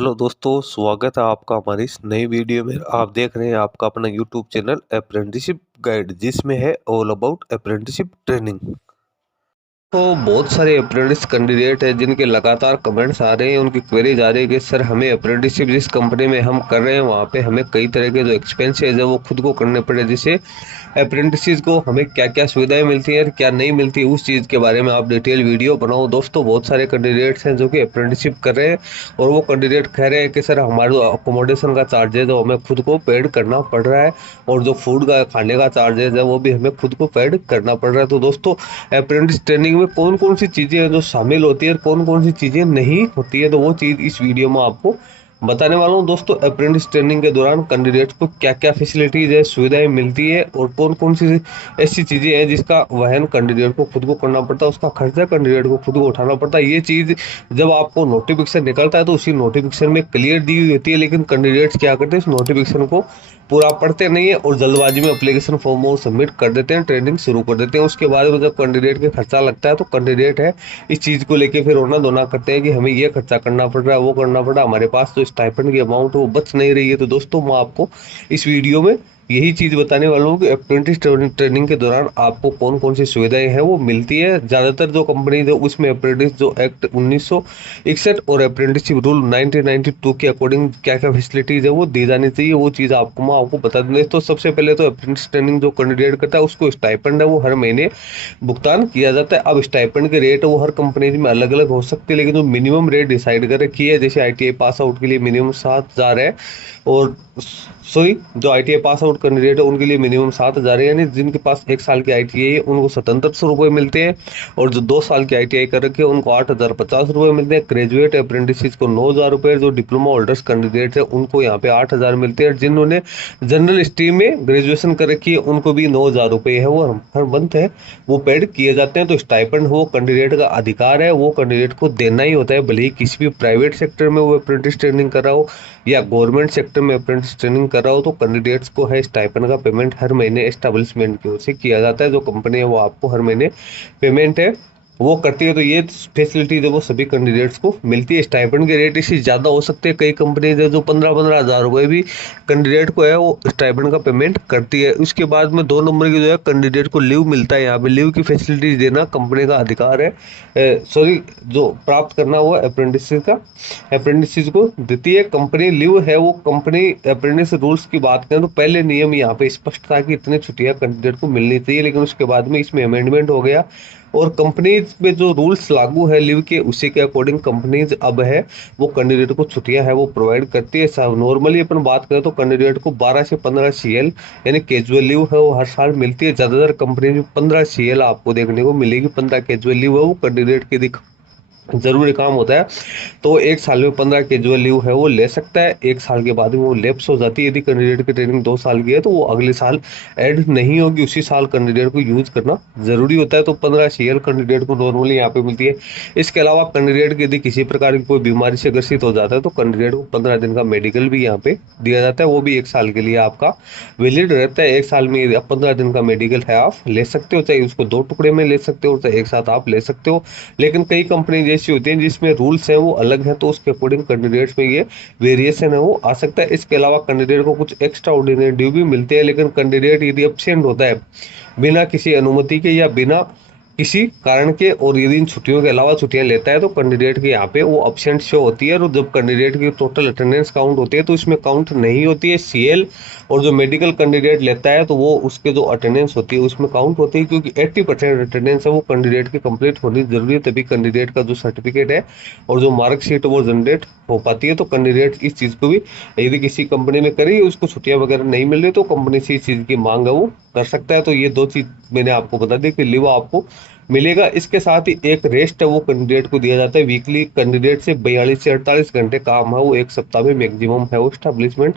Hello दोस्तों, स्वागत है आपका हमारी इस नई वीडियो में। आप देख रहे हैं आपका अपना यूट्यूब चैनल अप्रेंटिसशिप गाइड, जिसमें है ऑल अबाउट अप्रेंटिसशिप ट्रेनिंग। तो बहुत सारे अप्रेंटिस कैंडिडेट हैं जिनके लगातार कमेंट्स आ रहे हैं, उनकी क्वेरीज आ रही है कि सर हमें अप्रेंटिसशिप जिस कंपनी में हम कर रहे हैं वहाँ पे हमें कई तरह के जो एक्सपेंसेस है वो खुद को करने पड़े, जिससे अप्रेंटिस को हमें क्या क्या सुविधाएं मिलती हैं क्या नहीं मिलती, उस चीज़ के बारे में आप डिटेल वीडियो बनाओ। दोस्तों बहुत सारे कैंडिडेट्स हैं जो कि अप्रेंटिसशिप कर रहे हैं और वो कैंडिडेट कह रहे हैं कि सर हमारे जो अकोमोडेशन का चार्जेज है वो हमें खुद को पेड करना पड़ रहा है और जो फूड का खाने का चार्जेज है वो भी हमें खुद को पेड करना पड़ रहा है। तो दोस्तों अप्रेंटिस ट्रेनिंग में कौन कौन सी चीज़ें हैं जो शामिल होती है और कौन कौन सी चीज़ें नहीं होती है, तो वो चीज़ इस वीडियो में आपको बताने वाला हूँ। दोस्तों अप्रेंटिस ट्रेनिंग के दौरान कैंडिडेट को क्या क्या फैसिलिटीज है सुविधाएं मिलती है और कौन कौन सी ऐसी चीज़ें हैं जिसका वहन कैंडिडेट को खुद को करना पड़ता है, उसका खर्चा कैंडिडेट को खुद को उठाना पड़ता है। ये चीज़ जब आपको नोटिफिकेशन निकलता है तो उसी नोटिफिकेशन में क्लियर दी हुई होती है, लेकिन कैंडिडेट्स क्या करते हैं उस नोटिफिकेशन को पूरा पढ़ते नहीं है और जल्दबाजी में एप्लीकेशन फॉर्म वो सबमिट कर देते हैं, ट्रेनिंग शुरू कर देते हैं। उसके बाद में जब कैंडिडेट के खर्चा लगता है तो कैंडिडेट है इस चीज़ को लेके फिर रोना धोना करते हैं कि हमें ये खर्चा करना पड़ रहा है वो करना पड़ रहा है, हमारे पास तो स्टाइपेंड की अमाउंट वो बच नहीं रही है। तो दोस्तों मैं आपको इस वीडियो में यही चीज़ बताने वाला हूँ कि अप्रेंटिस ट्रेनिंग के दौरान आपको कौन कौन सी सुविधाएं हैं वो मिलती है। ज़्यादातर जो कंपनी है उसमें अप्रेंटिस जो एक्ट 1961 और अप्रेंटिसशिप रूल 1992 के अकॉर्डिंग क्या क्या फैसिलिटीज़ है वो दी जानी चाहिए, वो चीज़ मैं आपको बता दूँ। तो सबसे पहले तो अप्रेंटिस ट्रेनिंग जो कैंडिडेट करता है उसको स्टाइपेंड है वो हर महीने भुगतान किया जाता है। अब स्टाइपेंड के रेट वो हर कंपनी में अलग अलग हो सकते हैं, लेकिन जो मिनिमम रेट डिसाइड कर रखी है, जैसे ITI पास आउट के लिए मिनिमम 7,000 है और सॉरी जो ITI पास आउट कैंडिडेट है उनके लिए मिनिमम 7,000 है, यानी जिनके पास 1 साल की ITI है उनको 7,700 रुपये मिलते हैं और जो 2 साल की ITI कर रखे हैं उनको 8,050 रुपये मिलते हैं। ग्रेजुएट अप्रेंटिस को 9,000 रुपये, जो डिप्लोमा होल्डर्स कैंडिडेट है उनको यहाँ पे 8,000 मिलते हैं। जिन्होंने जनरल स्ट्रीम में ग्रेजुएशन कर रखी है उनको भी 9,000 रुपये है वो हर मंथ है वो पेड किए जाते हैं। तो स्टाइपेंड वो कैंडिडेट का अधिकार है, वो कैंडिडेट को देना ही होता है, भले ही किसी भी प्राइवेट सेक्टर में वो अप्रेंटिस ट्रेनिंग कर रहा हो या गवर्नमेंट सेक्टर में अप्रेंटिस ट्रेनिंग कर रहा हो। तो कैंडिडेट्स को है स्टाइपेंड का पेमेंट हर महीने एस्टेब्लिशमेंट की ओर से किया जाता है, जो कंपनी है वो आपको हर महीने पेमेंट है वो करती है। तो ये फैसिलिटी है वो सभी कैंडिडेट्स को मिलती है। स्टाइपेंड के रेट इससे ज़्यादा हो सकते हैं, कई कंपनीज है जो 15-15 हज़ार रुपये भी कैंडिडेट को है वो स्टाइपेंड का पेमेंट करती है। उसके बाद में 2 नंबर की जो है कैंडिडेट को लीव मिलता है, यहाँ पे लीव की फैसिलिटीज देना कंपनी का अधिकार है, सॉरी जो प्राप्त करना हुआ अप्रेंटिस को देती है कंपनी। लीव है वो कंपनी अप्रेंटिस रूल्स की बात करें तो पहले नियम यहाँ पे स्पष्ट था कि इतनी छुट्टियां कैंडिडेट को मिलनी चाहिए, लेकिन उसके बाद में इसमें अमेंडमेंट हो गया और कंपनीज में जो रूल्स लागू है लीव के उसी के अकॉर्डिंग कंपनीज अब है वो कैंडिडेट को छुट्टियां है वो प्रोवाइड करती है। नॉर्मली अपन बात करें तो कैंडिडेट को 12 से 15 CL यानी कैजुअल लीव है वो हर साल मिलती है। ज़्यादातर कंपनी में 15 CL आपको देखने को मिलेगी, 15 कैजुअल लीव है वो कैंडिडेट के जरूरी काम होता है। तो 1 साल में 15 कैजुअल लीव है वो ले सकता है, 1 साल के बाद में वो लैप्स हो जाती है। यदि कैंडिडेट की ट्रेनिंग 2 साल की है तो वो अगले साल ऐड नहीं होगी, उसी साल कैंडिडेट को यूज करना जरूरी होता है। तो 15 CL कैंडिडेट को नॉर्मली यहाँ पे मिलती है। इसके अलावा कैंडिडेट की यदि किसी प्रकार की कोई बीमारी से ग्रसित हो जाता है तो कैंडिडेट को 15 दिन का मेडिकल भी यहाँ पे दिया जाता है, वो भी 1 साल के लिए आपका वैलिड रहता है। 1 साल में 15 दिन का मेडिकल है आप ले सकते हो, चाहे उसको 2 टुकड़े में ले सकते हो चाहे एक साथ आप ले सकते हो। लेकिन कई कंपनी जैसी होती है जिसमें रूल्स हैं वो अलग हैं, तो उसके अकॉर्डिंग कैंडिडेट्स में ये वेरिएशन है वो आ सकता है। इसके अलावा कैंडिडेट को कुछ एक्स्ट्रा ऑर्डिनरी ड्यू भी मिलते हैं, लेकिन कैंडिडेट यदि एब्सेंट होता है बिना किसी अनुमति के या बिना किसी कारण के और यदि इन छुट्टियों के अलावा छुट्टियां लेता है तो कैंडिडेट के यहाँ पे वो अब्सेंट शो होती है, और जब कैंडिडेट की टोटल अटेंडेंस काउंट होती है तो इसमें काउंट नहीं होती है CL, और जो मेडिकल कैंडिडेट लेता है तो वो उसके जो अटेंडेंस होती है उसमें काउंट होती है, क्योंकि 80% अटेंडेंस है वो कैंडिडेट की कंप्लीट होनी जरूरी है, तभी कैंडिडेट का जो सर्टिफिकेट है और जो मार्कशीट वो जनरेट हो पाती है। तो कैंडिडेट इस चीज़ को भी यदि किसी कंपनी में करी उसको छुट्टियां वगैरह नहीं मिल रही तो कंपनी से इस चीज़ की मांग है वो कर सकता है। तो ये 2 चीज़ मैंने आपको बता दी कि लीव आपको मिलेगा। इसके साथ ही एक रेस्ट है वो कैंडिडेट को दिया जाता है वीकली। कैंडिडेट से 42 से 48 घंटे काम है वो एक सप्ताह में मैक्सिमम है वो एस्टेब्लिशमेंट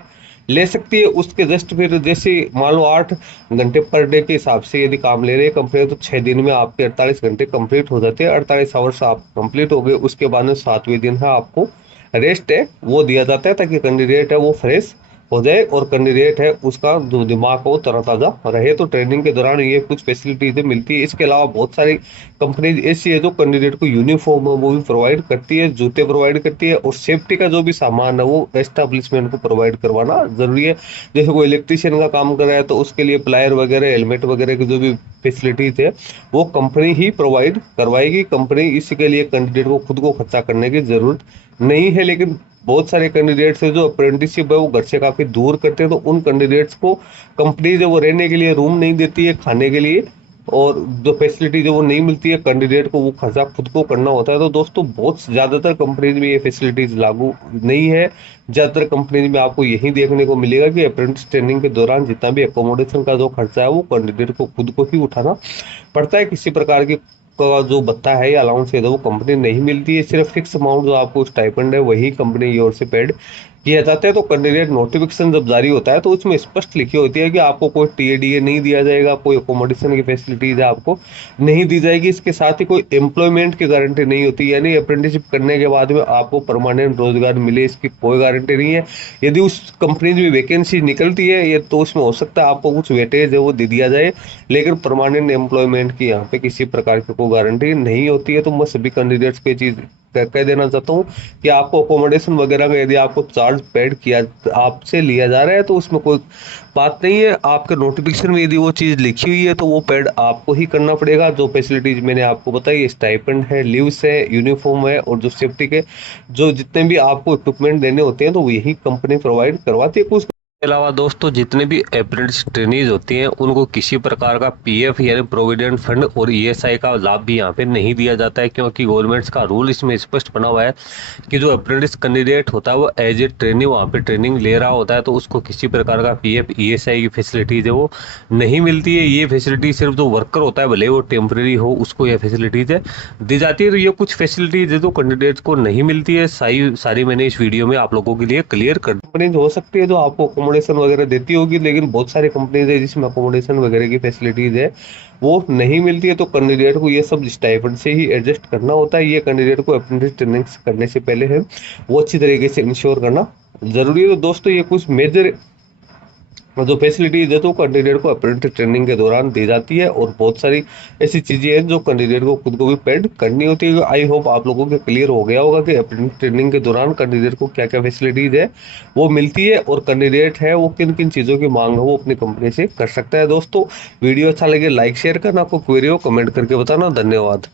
ले सकती है। उसके जस्ट फिर जैसे मान लो 8 घंटे पर डे के हिसाब से यदि काम ले रहे हैं कंपनी तो 6 दिन में आपके 48 घंटे कंप्लीट हो जाते हैं, 48 आवर्स आप कंप्लीट हो गए। उसके बाद में 7वें दिन है आपको रेस्ट है वो दिया जाता है ताकि कैंडिडेट है वो फ्रेश हो जाए और कैंडिडेट है उसका जो दिमाग हो तरोताजा रहे। तो ट्रेनिंग के दौरान ये कुछ फैसिलिटीज मिलती है। इसके अलावा बहुत सारी कंपनीज ऐसी है जो कैंडिडेट को यूनिफॉर्म है वो भी प्रोवाइड करती है, जूते प्रोवाइड करती है, और सेफ्टी का जो भी सामान है वो एस्टेब्लिशमेंट को प्रोवाइड करवाना जरूरी है। जैसे कोई इलेक्ट्रिशियन का काम कर रहा है तो उसके लिए प्लायर वगैरह, हेलमेट वगैरह की जो भी फैसिलिटीज है वो कंपनी ही प्रोवाइड करवाएगी। कंपनी इसके लिए कैंडिडेट को खुद को खर्चा करने की जरूरत नहीं है। लेकिन बहुत सारे कैंडिडेट्स हैं जो अप्रेंटिसशिप है वो घर से काफी दूर करते हैं, तो उन कैंडिडेट्स को कंपनी जो वो रहने के लिए रूम नहीं देती है, खाने के लिए, और जो फैसिलिटी जो वो नहीं मिलती है कैंडिडेट को, वो खर्चा खुद को करना होता है। तो दोस्तों बहुत ज्यादातर कंपनीज में ये फैसिलिटीज लागू नहीं है। ज्यादातर कंपनीज में आपको यही देखने को मिलेगा कि अप्रेंटिस ट्रेनिंग के दौरान जितना भी एकोमोडेशन का जो खर्चा है वो कैंडिडेट को खुद को ही उठाना पड़ता है। किसी प्रकार की का जो भत्ता है या अलाउंस है वो कंपनी नहीं मिलती है। सिर्फ फिक्स अमाउंट जो आपको स्टाइपेंड है वही कंपनी की ओर से पेड किया जाता है। तो कैंडिडेट नोटिफिकेशन जब जारी होता है तो उसमें स्पष्ट लिखी होती है कि आपको कोई टीएडीए नहीं दिया जाएगा, कोई अकोमोडेशन की फैसिलिटीज आपको नहीं दी जाएगी। इसके साथ ही कोई एम्प्लॉयमेंट की गारंटी नहीं होती, यानी अप्रेंटिसशिप करने के बाद में आपको परमानेंट रोजगार मिले इसकी कोई गारंटी नहीं है। यदि उस कंपनी में वैकेंसी निकलती है ये तो उसमें हो सकता है आपको कुछ वेटेज है वो दे दिया जाए, लेकिन परमानेंट एम्प्लॉयमेंट की यहाँ पे किसी प्रकार की कोई गारंटी नहीं होती है। तो मैं सभी कैंडिडेट्स को ये चीज कह देना चाहता हूँ कि आपको अकोमोडेशन वगैरह का यदि आपको चार्ज पेड किया आपसे लिया जा रहा है तो उसमें कोई बात नहीं है। आपके नोटिफिकेशन में यदि वो चीज़ लिखी हुई है तो वो पेड आपको ही करना पड़ेगा। जो फैसिलिटीज मैंने आपको बताई, स्टाइपेंड है, लीव्स है, यूनिफॉर्म है, और जो सेफ्टी के जो जितने भी आपको इक्विपमेंट देने होते हैं तो यही कंपनी प्रोवाइड करवाती है। कुछ के अलावा दोस्तों जितने भी अप्रेंटिस ट्रेनीज होती हैं उनको किसी प्रकार का पीएफ यानी प्रोविडेंट फंड और ईएसआई का लाभ भी यहाँ पे नहीं दिया जाता है, क्योंकि गवर्नमेंट का रूल इसमें स्पष्ट बना हुआ है कि जो अप्रेंटिस कैंडिडेट होता है वो एज ए ट्रेनी वहाँ पे ट्रेनिंग ले रहा होता है, तो उसको किसी प्रकार का पीएफ ईएसआई की फैसिलिटीज है वो नहीं मिलती है। ये फैसिलिटी सिर्फ जो वर्कर होता है भले वो टेम्परेरी हो उसको ये फैसिलिटीज है दी जाती है। तो ये कुछ फैसिलिटीज है जो कैंडिडेट्स को नहीं मिलती है, सारी मैंने इस वीडियो में आप लोगों के लिए क्लियर कर। कंपनीज हो सकती है जो आपको अकोमोडेशन वगैरह देती होगी, लेकिन बहुत सारी कंपनीज है जिसमें अकोमोडेशन वगैरह की फैसिलिटीज है वो नहीं मिलती है। तो कैंडिडेट को ये सब स्टाइपेंड से ही एडजस्ट करना होता है। ये कैंडिडेट को अप्रेंटिस ट्रेनिंग करने से पहले है वो अच्छी तरीके से इंश्योर करना जरूरी है। तो दोस्तों ये कुछ मेजर जो फैसिलिटीज है तो कैंडिडेट को अप्रेंटिस ट्रेनिंग के दौरान दी जाती है, और बहुत सारी ऐसी चीजें हैं जो कैंडिडेट को खुद को भी पेड करनी होती है। आई होप आप लोगों के क्लियर हो गया होगा कि अप्रेंटिस ट्रेनिंग के दौरान कैंडिडेट को क्या क्या फैसिलिटीज है वो मिलती है, और कैंडिडेट है वो किन किन चीजों की मांग है वो अपनी कंपनी से कर सकता है। दोस्तों वीडियो अच्छा लगे लाइक शेयर करना, आपको क्वेरी हो कमेंट करके बताना। धन्यवाद।